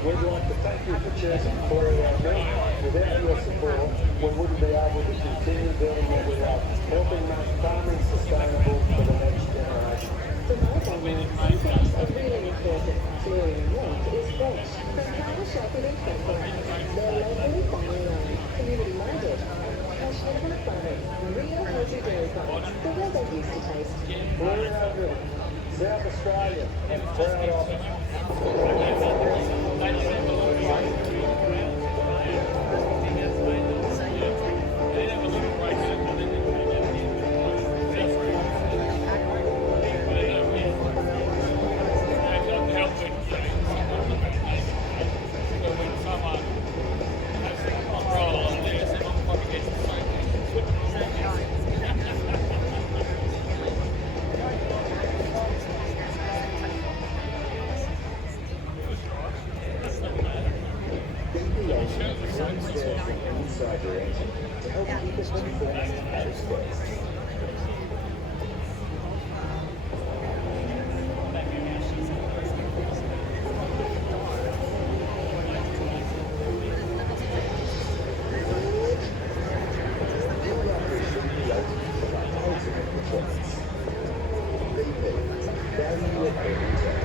We'd like to thank you for choosing Carrera. Without your support, we wouldn't be able to continue doing what we love, helping make farming sustainable for the next generation. For my family, sometimes a really important criteria in want is fresh. From Carver Shopping and Camping, they're locally family-owned, community-minded, passionate about farming, real healthy dairy products, the way they used to taste. Carrera Milk, South Australia, and proud of it. Inside your engine to help keep us performing at its best. Value at every turn.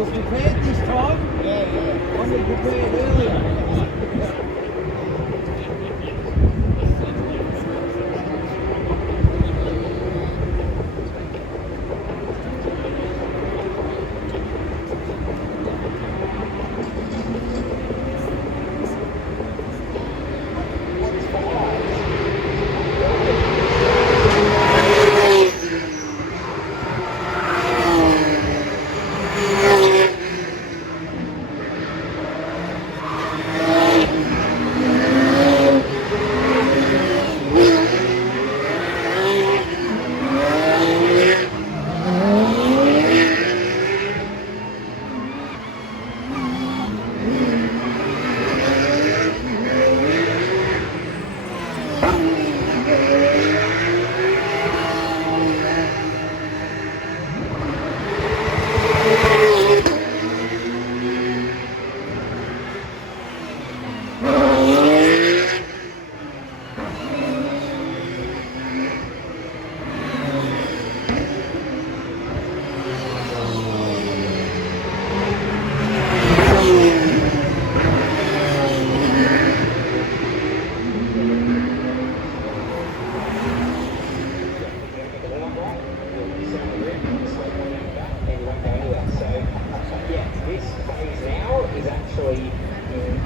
Prepared this time? Yeah. I was prepared earlier.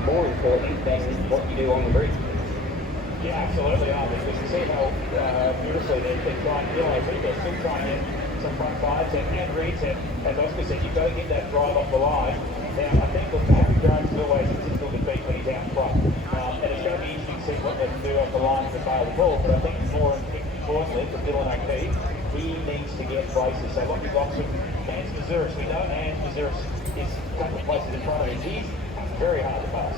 More important than what you do on the bridge. Yeah, absolutely are, because you see how beautifully they're trying, they're still trying to some front fives and reads it. As Oscar said, you've got to get that drive off the line. Now, I think that Harry Jones is always a difficult to beat when he's out front. And it's going to be interesting to see what they can do off the line to bail the ball. But I think more importantly for Dylan O'Keefe, he needs to get places. So Lockie Loxton, Hans Mazuris, we know Hans Mazuris is a couple of places in front of him. He's very hard to pass.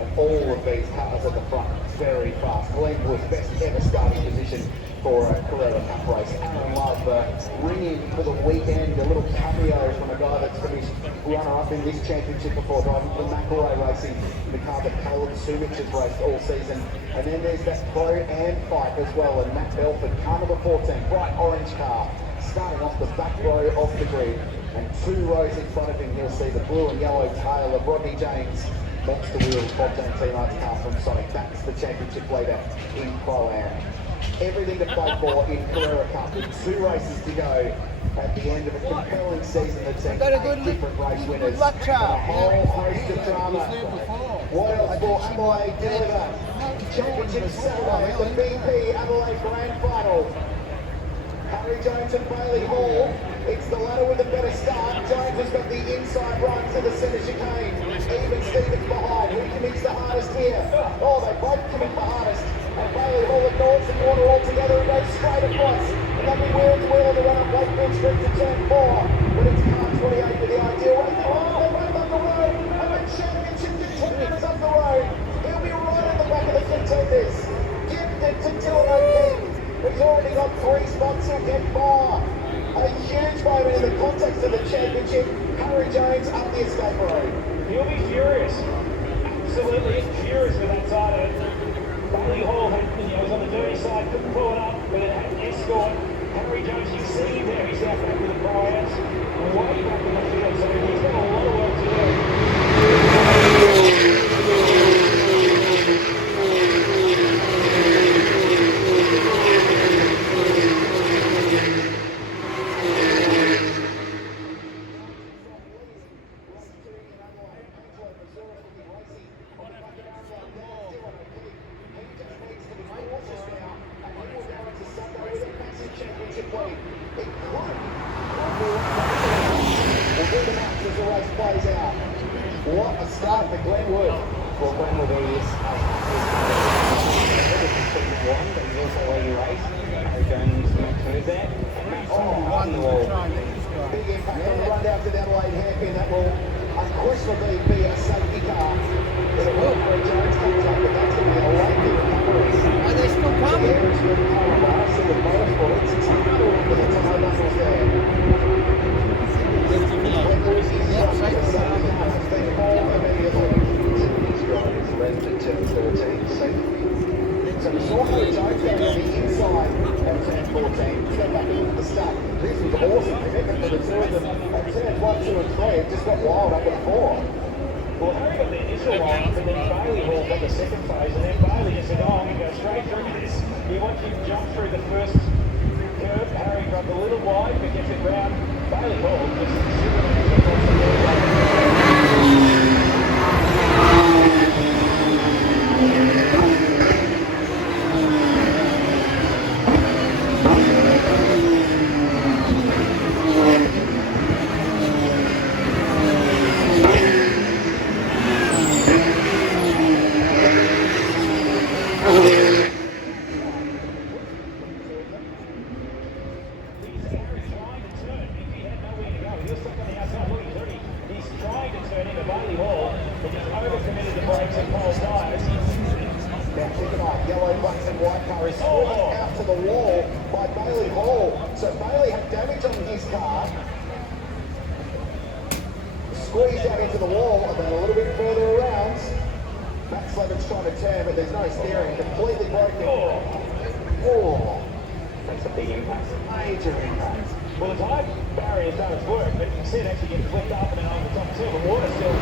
And all of these cars at the front very fast. Glenwood's best ever starting position for a Carrera Cup race. Aaron Love ringing for the weekend, a little cameo from a guy that's finished runner-up in this championship before driving for McElroy Racing, the car that Caleb Sumich has raced all season. And then there's that Pro-Am fight as well, and Matt Belford, car number 14, bright orange car, starting off the back row of the grid. And 2 rows in front of him, you'll see the blue and yellow tail of Rodney James. Monster Wheels, Bob Jantino's car from Sonic. That's the championship leader in Pro-Am. Everything to play for in Carrera Cup with 2 races to go at the end of a compelling season that's seen 8 different race winners and a whole host of drama. What else will Adelaide deliver? Championship Saturday, the BP Adelaide Grand Final. Harry Jones and Bailey Hall. It's the ladder with a better start. Jones has got the inside run to the centre chicane. Even Stevens behind. Who commits the hardest here? Oh, they both commit the hardest. And Bailey Hall ignores the corner altogether and goes straight across. And then we wheel to wheel on the run up Lakefield Street to turn 4. But it's car 28 with the ideal rate. Oh, they're both up the road. And the championship continues up the road. He'll be right at the back of the contenders. Gifted to Dylan O'Keefe. He's already got 3 spots to get far. A huge moment in the context of the championship. Harry Jones up the escape road. He'll be furious. Absolutely furious with that side of it. Bailey Hall was on the dirty side, couldn't pull it up, but it had an escort. Harry Jones, you see him there, he's out back with the Bryans, way back in the field, so he's got a lot of work to do. What a start for Glenwood. Well, Glenwood is but he's also leading race. Harry Jones makes there. Big impact on the run down to the Adelaide hairpin. That will unquestionably be a safety car. But it will Harry Jones comes up, but that's going to be a lengthy recovery. Are they still coming? The air is really cold. I see the motorsport. It's harder for the tyre muscles there. So we saw Harry Jones down on the inside of turn 14, step back into the start. This was awesome commitment for the 2 of them. At turn 1, 2 and 3, it just got wild up at 4. Well, Harry got the initial one, and then Bailey Hall got the second phase, and then Bailey just said, oh, I'm going to go straight through this. He wants you to jump through the first curve. Harry dropped a little wide, but gets it round. Bailey Hall just squeezed out into the wall and then a little bit further around. Max Levin's trying to turn, but there's no steering. Completely broken. Oh. That's a big impact. Major impact. Well, the tyre barrier's done its work, but you can see it actually getting flipped up and then over the top too. The water still...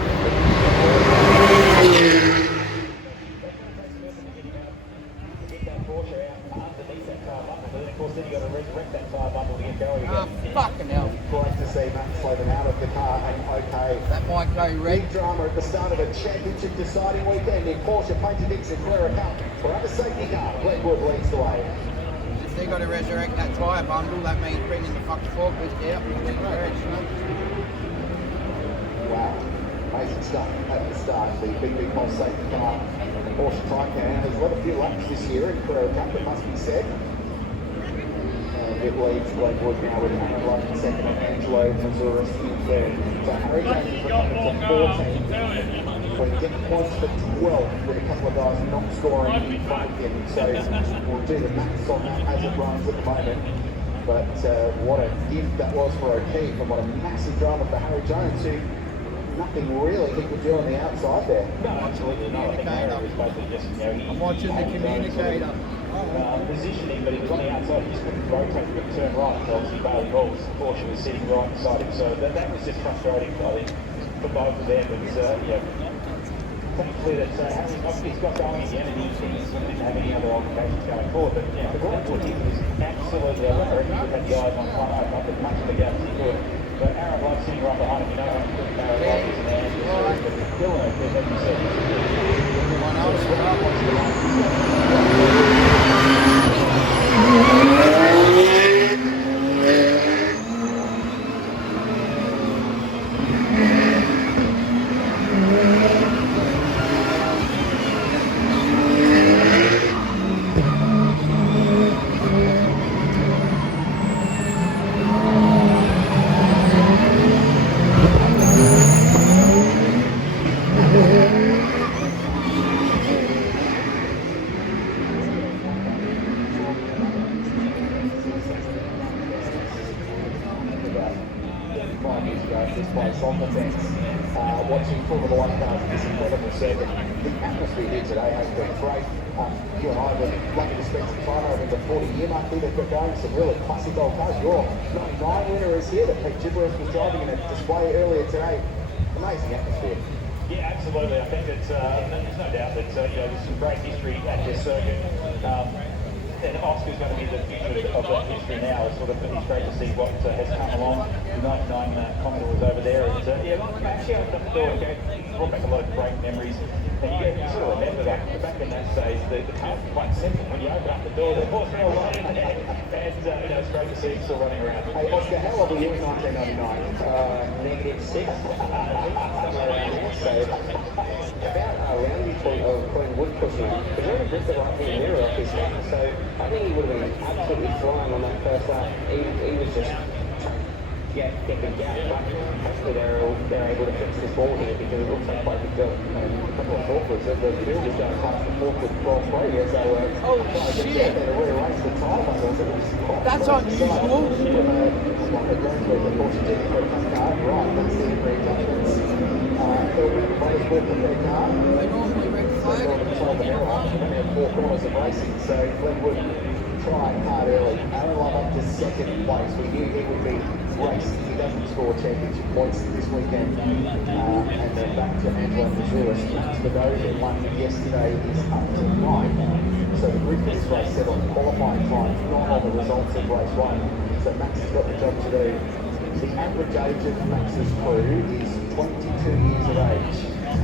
Get that Porsche out underneath that tyre bubble, but then of course then you've got to resurrect that tyre bubble to get going again. Fucking hell. Great to see Max Levin out of the car and okay. That might go red. Big drama at the start of a championship deciding weekend in Porsche Painted Dixon Carrera Cup. We're at the safety car. Glenwood leads the way. They've got to resurrect that tyre bundle. That means bringing the fucking forklift out and getting garage, you know. Wow, amazing stuff at the start. The big pulse safety car, Porsche Carrera, has led a few laps this year in Carrera Cup, it must be said. And it leads Glenwood now with Adelaide in second and Angelo Missouri in third. So Harry Jones is recovered to 14. We get points for 12 with a couple of guys not scoring in front of him. So we'll do the maths on that as it runs at the moment. But what a gift that was for O'Keefe, and what a massive drama for Harry Jones, who nothing really he could do on the outside there. No, absolutely not. I think Harry was basically just, I'm watching the communicator. Positioning, but he was on the outside, he just couldn't rotate and turn right. So obviously Bailey Balls, Porsche was sitting right beside him, so that was just frustrating, I think, for both of them. But thankfully that he's got going again, and he didn't have any other obligations going forward. But the Glenwood he was absolutely, I reckon he had guys on front up as much of the gap as he could. But Aaron Blood sitting right behind him, you know, Aaron Blood is an answer, but he's still like you said, everyone else went up once the line. This place on the fence, watching Formula One cars in this incredible circuit. The atmosphere here today has been great. You and I were lucky to spend some time over the 40-year mark here. They've got going some really classic old cars. Your 99 winner is here that Pete Chibbereth was driving in a display earlier today. Amazing atmosphere. Yeah, absolutely. I think that there's no doubt that there's some great history at this circuit. And Oscar's going to be the future of that history now. It's it's great to see what has come along. The 99 Commodore was over there. And actually opened up the door. Brought back a lot of great memories. And you sort of remember that back in those days, the car was quite simple. When you open up the door, the horse rail right in there. And it's great to see him still running around. Hey Oscar, how old were you in 1999? -6. So about a rounding point of putting wood cushion. Because only ripped the right hand mirror off his head. So I think he would have been absolutely flying on that first lap. He was just get the gap, but hopefully they're able to fix this ball here because it looks like quite a big job. A couple of forklifts, the field is going past the forklift Grand Prix here, so oh shit! to rearrange the tyre bundles. That's unusual. Right, that's the readjustments. They normally red flag. Only have 4 corners of racing, so Glenwood tried hard early. Aaron Love up to second place. We knew he would be racing. He doesn't score championship points this weekend. And then back to Angelo Missouri. Max Bedoya won yesterday, is up to 9. So the grid for this race set on qualifying time, not on the results of race 1. So Max has got the job to do. The average age of Max's crew is 22 years of age.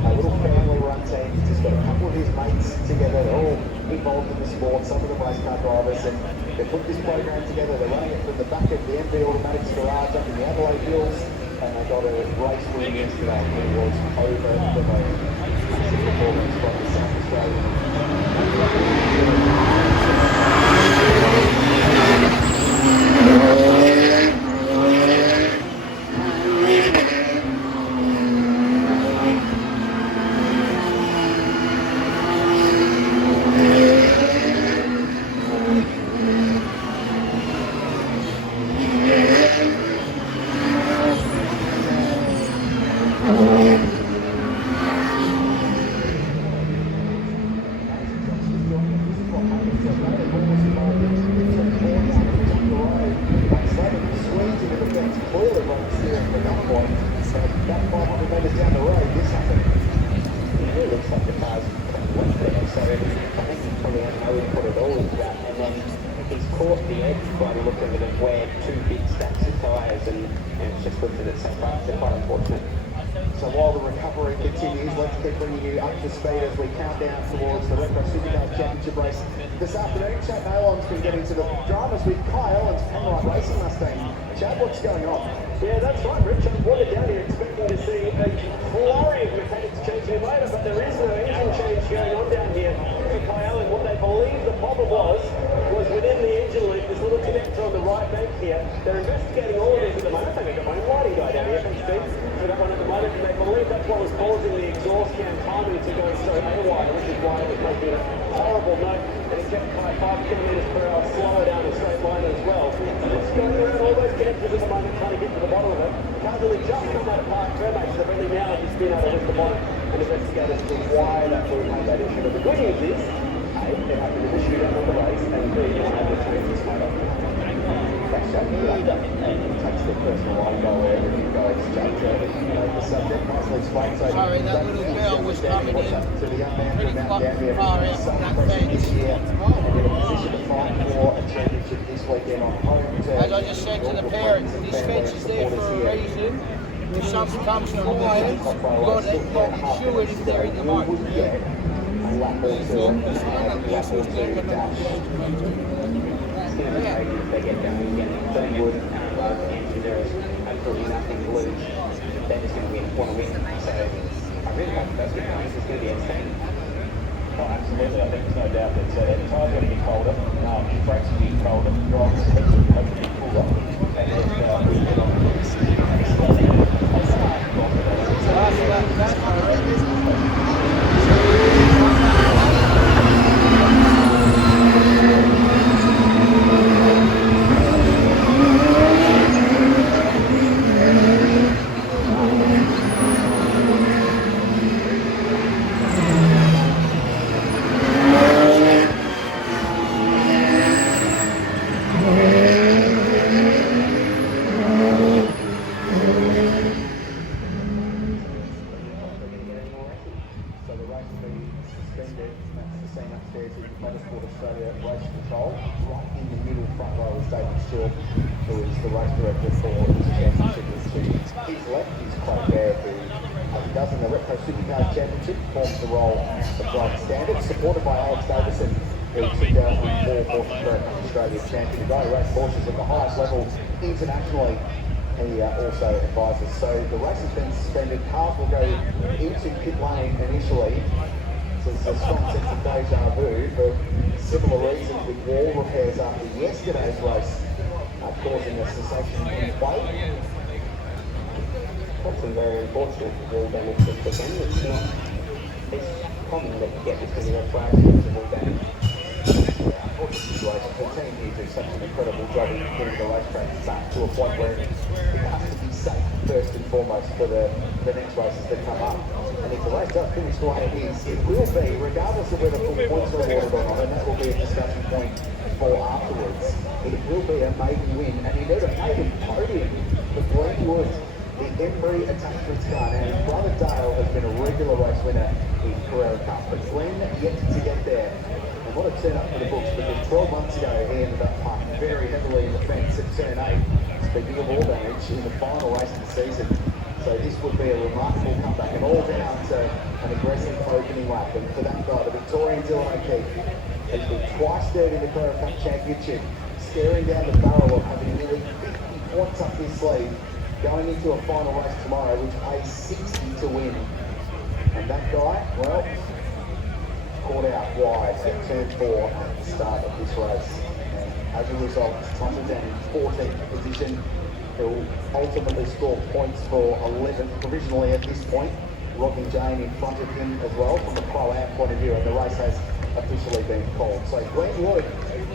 A little family-run team. He's just got a couple of his mates together. They're all involved in the sport. Some of them race car drivers, and they put this program together. They're running it from the back of the MV Automatics garage up in the Adelaide Hills, and they got a race win yesterday. It was over the moon. Massive performance from the South Australian. Where 2 big stacks of tyres and it's just lifted itself up. It's quite unfortunate. So while the recovery continues, let's keep bringing you up to speed as we count down towards the Retro Supercars Championship race this afternoon. Chad Malon's been getting to the dramas with Kyle Ellen's Penrite Racing Mustang. Chad, what's going on? Yeah, that's right, Rich. I'm wanted down here expecting to see a flurry of mechanics changing later, but there is no engine change going on down here for Kyle. And what they believe the problem was within the engine loop, this little connector on the right bank here. They're investigating all of this at the moment. They've got my lighting guy down here, thanks Steve, for that one at the moment, and they believe that's what was causing the exhaust cam timing to go so haywire, which is why it was making a horrible note, and it kept 5 kilometres per hour slower down the straight line as well. So it's going around all those connectors at the moment, trying to get to the bottom of it. Can't really just come out of park mates, they've only now just been able to lift the bonnet and investigate as to why that would have that issue. But the good news is, A, they're happy to issue that on the race, and B, they're able to change this motor. That's Jack. Takes their personal line by wherever he goes. Jack, the subject, nicely explained. So Sorry, that little girl was coming in to the young man pretty from Mount Gambier. far out from that fence. This year, and in a position to fight for a championship this weekend on home turf. As I just said to the parents, this fence is there for a reason. If something comes from Ryan, you've got to insure it if they're in the market. A lap or two, and a lap or two dash. If they get going, get Burnwood, and there's absolutely nothing to lose. They're just going to want to win. So I really hope that's good. This is going to be entertaining. Oh, absolutely. I think there's no doubt that the tire's going to get colder, the brakes will get colder, the drivers will hopefully get cooler, and then we'll get on internationally, he also advises. So the race has been suspended. Cars will go into pit lane initially. So it's a strong sense of deja vu for similar reasons with wall repairs after yesterday's race, causing a cessation in play. That's some very unfortunate wall damage this weekend. It's common that you get this many red flags because of wall damage. Situation. The team here do such an incredible job in getting the racetrack back to a point where it has to be safe first and foremost for the next races that come up. And if the race does finish the way it is, it will be, regardless of whether full points are awarded or not, and that will be a discussion point for afterwards. But it will be a maiden win, and indeed a maiden podium for Glenwood, the Embry Attachments car. Now, his brother Dale has been a regular race winner in Carrera Cup, but Glenn yet to get there. And what a turn up for the books, because 12 months ago he ended up parking very heavily in the fence at turn 8, speaking of all damage, in the final race of the season. So this would be a remarkable comeback, and all down to an aggressive opening lap. And for that guy, the Victorian Dylan O'Keefe, has been twice third in the Carrera Cup Championship, staring down the barrel of having nearly 50 points up his sleeve, going into a final race tomorrow, which pays 60 to win. And that guy, well, caught out wide at turn 4 at the start of this race. And as a result, tumbled down in 14th position. He'll ultimately score points for 11th provisionally at this point. Rodney Jane in front of him as well from a pro-am point of view, and the race has officially been called. So Glenwood,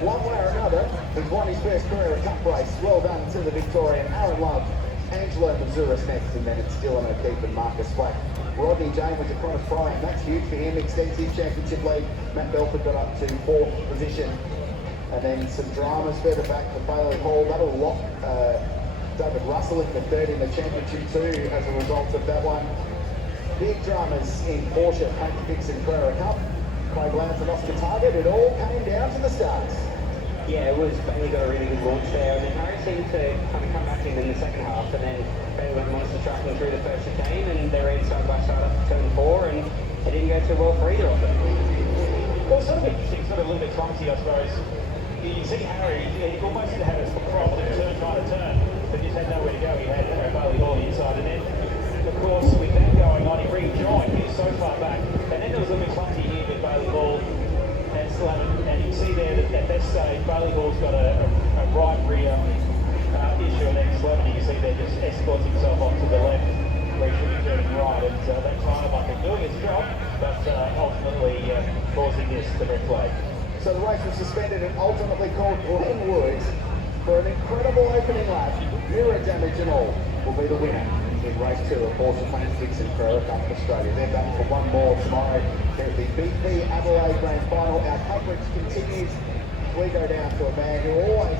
one way or another, has won his first Carrera Cup race. Well done to the Victorian. Aaron Love, Angelo Mazuris next, and then it's Dylan O'Keefe and Marcus Flack. Rodney Jane was a kind of pro, and that's huge for him. Extensive championship lead. Matt Belford got up to 4th position. And then some dramas further back for Bailey Hall. That'll lock David Russell in the 3rd in the championship too as a result of that one. Big dramas in Porsche, Paint Vixen Carrera Cup. Craig Lance and Oscar Target. It all came down to the starts. Yeah, it was. Bailey got a really good launch there, and then Harry seemed to kind of come back in the second half, and then Bailey went monster trucking through the first came, and they ran side by side up to turn 4, and it didn't go too well for either of them. Well, sort of interesting, sort of a little bit clumsy, I suppose. You see Harry, he almost had a problem trying to turn, but just had nowhere to go. He had Bailey Hall inside, and then, of course, with that going on, he rejoined. He was so far back, and then there was a little bit clumsy here with Bailey Hall and Slavin, and you can see there that at that stage, Bailey Hall's got a right rear issue, and then Slavin, you can see there, just escorts himself off to the left, where he should be turning right, and that kind of, I think, doing its job, but ultimately causing this to red flag. So the race was suspended and ultimately called Glenwood for an incredible opening lap. Mirror damage and all will be the winner in race 2 of Porsche Carrera Cup Australia. They're back for one more tomorrow here at the BP Adelaide Grand Final. Our coverage continues. We go down to a man who always